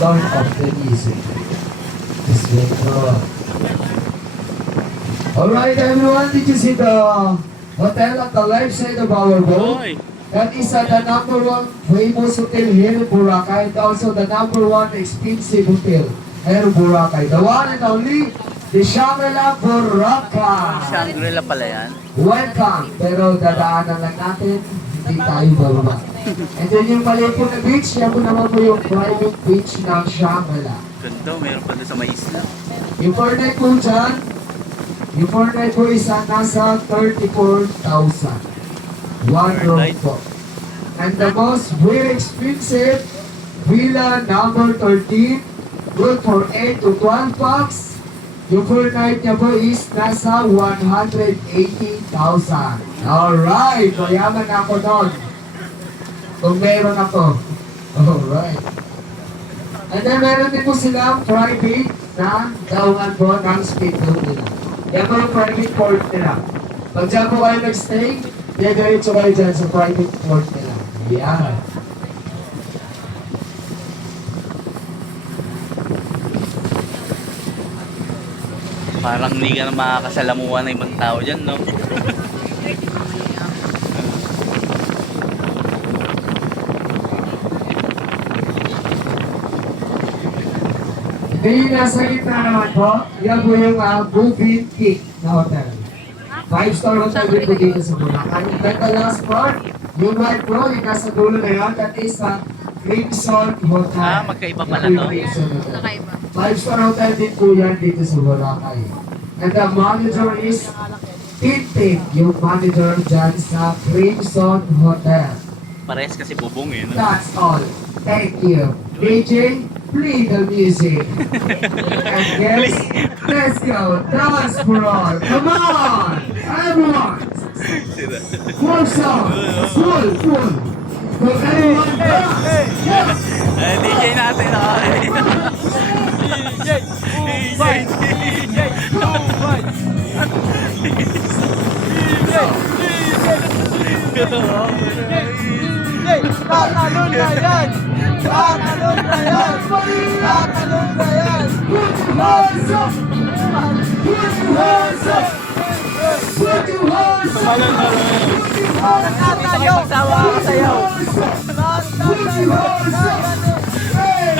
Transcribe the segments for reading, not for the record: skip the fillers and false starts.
start of the music. Just wait for. Alright everyone, did you see the hotel at the left side of our boat? Oy. That is the number one famous hotel here in Boracay and also the number one expensive hotel here in Boracay. The one and only, the Shangri-La Boracay. Shangri-La pala yan. Welcome! Pero dadaanan lang natin, hindi tayo bababa. And then yung maliit po na beach, yan po naman po yung private beach ng Shangri-La. Ganda, meron pa doon sa mais na. Yung per night po dyan, yung per night po isa nasa 34,000. One Per room night. po. And the most very expensive villa number 13, good for 8 to 12 bucks. Yung per night niya po is nasa 180,000. Alright, mayaman ako doon. Kung meron ako. Alright. And then meron din po silang private na daungan po ng speedboat nila. Yan po yung private port nila. Pag dyan po kayo nag-stay, diretso kayo dyan sa private port nila. Yan. Parang hindi ka na makakasalamuhan ng ibang tao dyan, no? Yung nasa gitna naman po, yan po yung Bubin Peak na hotel. 5-star hotel din po dito sa Boracay. And then the last part, yung white po, yung nasa dulo na yun, that is Crimson Hotel. Ah, magkaiba pala Yan po yung to. Crimson Hotel. Nakaiba. 5-star hotel din po yan dito sa Boracay. And the manager is Tintin, yung manager dyan sa Crimson Hotel. Parehas kasi bubong eh, no? That's all. Thank you. DJ, play the music. And yes, let's go. Dance for all. Come on, everyone. Full song. Full. Will everyone dance? Yes. DJ natin, okay? Tatalon na yan! Tatalon na yan! Tatalon na yan! Put your hands up. Put your hands up. Put your hands up. Put your hands up. Tayo! Sawa ako sa'yo! Put your hands up. Hey!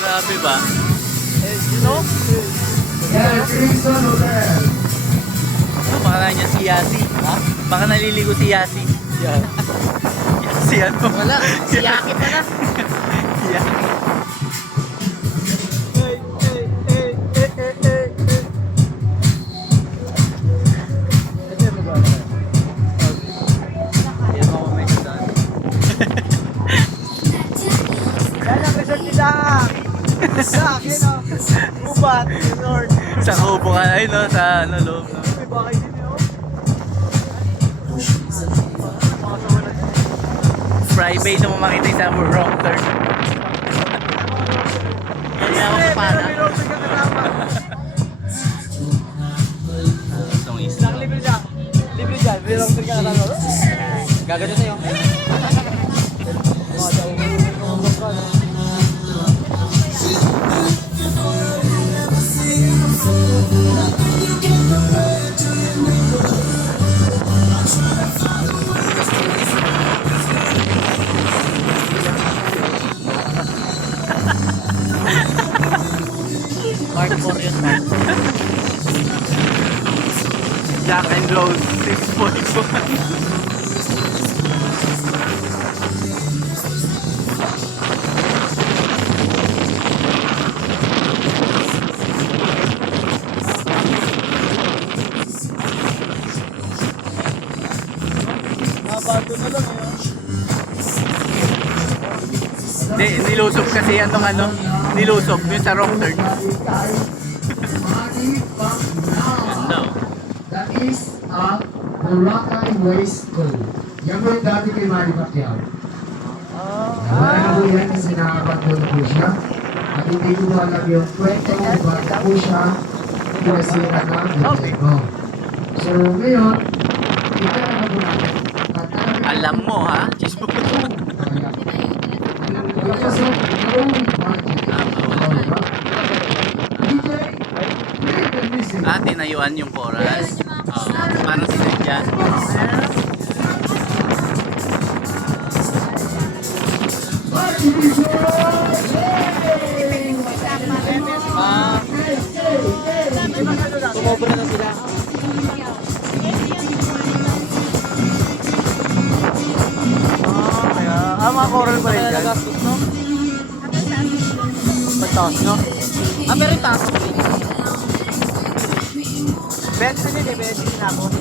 Grabe ba? You know? Yeah, Crimson Hotel. Ah, baka na niya si Yasi. Ha? Baka naliligo si Yasi. Yan. Yasi ano? Wala, siyaki pa na. Yasi. Yan ako may saan. Yan ang resort nila! Sa akin, oh! Ubat, resort! Sa kubo ka na yun, no? Sa ano, loob. No? May bahay din yun, oh! Private na mo makita yung sa wrong turn. Hindi na ako Pero kapana. may road ka kasama! Itong is. Lang, libre dyan! Libre dyan! May road ka kasama! Gagano sa'yo! Hardcore yun man. Jack and Rose 6.1. Mabato na lang, eh! Hindi, nilusob kasi yan tong ano. Nilusob yun sa wrong turn. Ganda oh. That is Boracay Waste School. Yan po yung dati kay Manny Pacquiao. Wala na po yan kasi nakapag-goal po siya. At hindi ko po alam yung kwento kung bakit po siya pinasira ng Lutego. So ngayon, Ito na po natin. Alam mo ha? Chismo. Because of no margin. DJ, play the music. Tinayuan yung chorus. Parang sinadya. Party people! Yay! Tumobra na sila. Mga coral pa rin dyan. Nagagastos, no? Pagtaas, no? Pero yung taso. Benson yun eh, Benson na ako.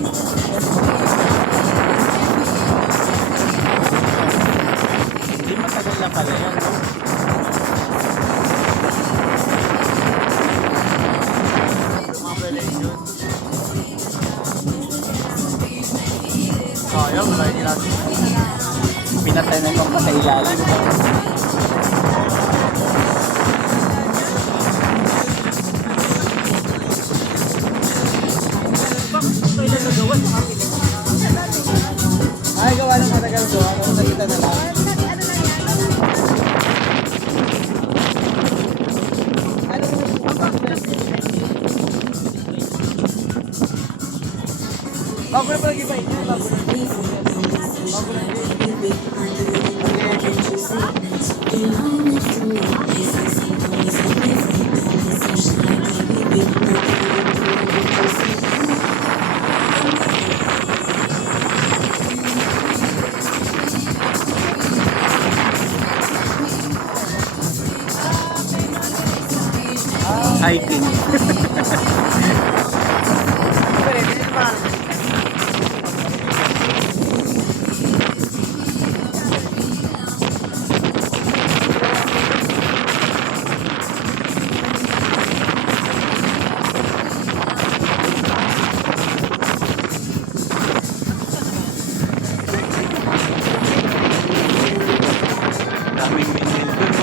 Hindi matagal na pala yan. No? Sayang, wala yung ginagawa. Pinatay na yung sa ilalim. Ay, gawa ng matagal gawa. Ano sa kita na lang. Bago na pala iba ito. Bago na. Bago na. Hiking. Daming windmill dun. No?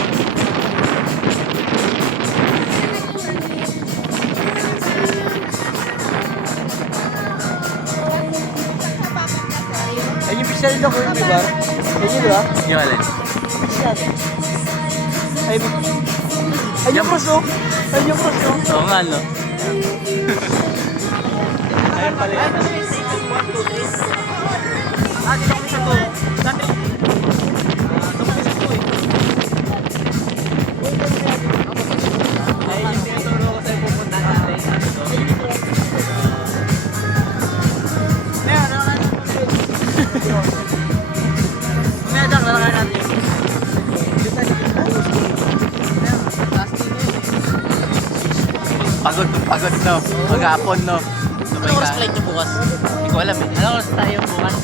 Ay, yung picture nito ko yung bar. Ay, yun, di ba? Yung alin? Picture. Ay, ay, yung cross, oh. Ay, yung cross, oh. Oo nga, no? Ayun pala yan. Dito kami sa to. Dati. Ay, yung tinuturo ko tayo pupunta natin. Meron, lalakay natin. Meron, lalakay natin. Pagod no. Maghapon no. Ano oras flight niyo bukas? Hindi ko alam eh. Ano oras tayo bukas?